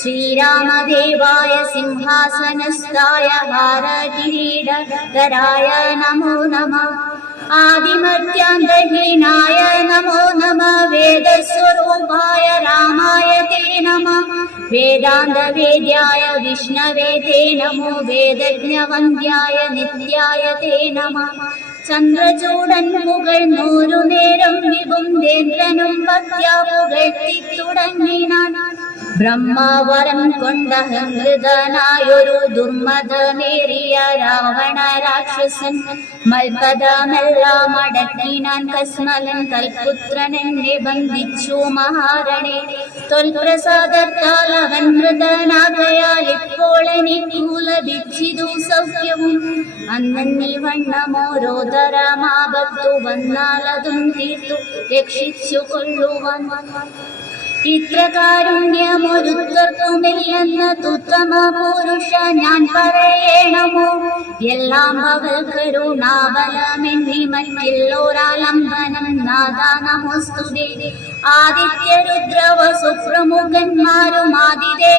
ശ്രീരാമദേവായ സിംഹാസനസ്ഥായ ഹാരകിരീടധരായ നമോ നമഃ. ആദിമധ്യാന്തഹീനായ നമോ നമഃ. വേദസ്വരൂപായ രാമായ തേ നമഃ. വേദാന്തവേദ്യായ വിഷ്ണവേ തേ നമോ. വേദജ്ഞവന്ദ്യായ നിത്യായ തേ നമഃ. ചന്ദ്രചൂടൻ പുകഴ്ന്നൂരു നേരം വിപുംദേന്ദ്രനും ഭക്ത്യാ പുകഴ്ത്തിത്തുടങ്ങിനാൻ. ബ്രഹ്മാവരം കൊണ്ടഹങ്കൃതനായൊരു ദുർമതമേറിയ രാവണ രാക്ഷസൻ മൽപദമെല്ലാം അടക്കിനാൻ കസ്മലൻ. തൽപുത്രനെന്നെ ബന്ധിച്ചു മഹാരണേ. തൊൽപ്രസാദത്താൽ അവൻ മൃതനാകയാൽ ഇപ്പോൾ എനിക്കു ലഭിച്ചിതു സൗഖ്യവും. അന്നീ വണ്ണമോരോതരമാപത്തു വന്നാലതും തീർത്തു രക്ഷിച്ചു കൊള്ളുവാൻ. ഇത്ര കാരുണ്യമൊരുത്തർക്കുമില്ലെന്ന് തുത്തമ പുരുഷ ഞാൻ പറയണമോ. എല്ലാം അവൾ കരുണാബലമെന്നി മറ്റില്ലോരാലംബനം നാദാ നമോസ്തുതേ. ആദിത്യരുദ്രവ സുപ്രമുഖന്മാരും ആദിതേ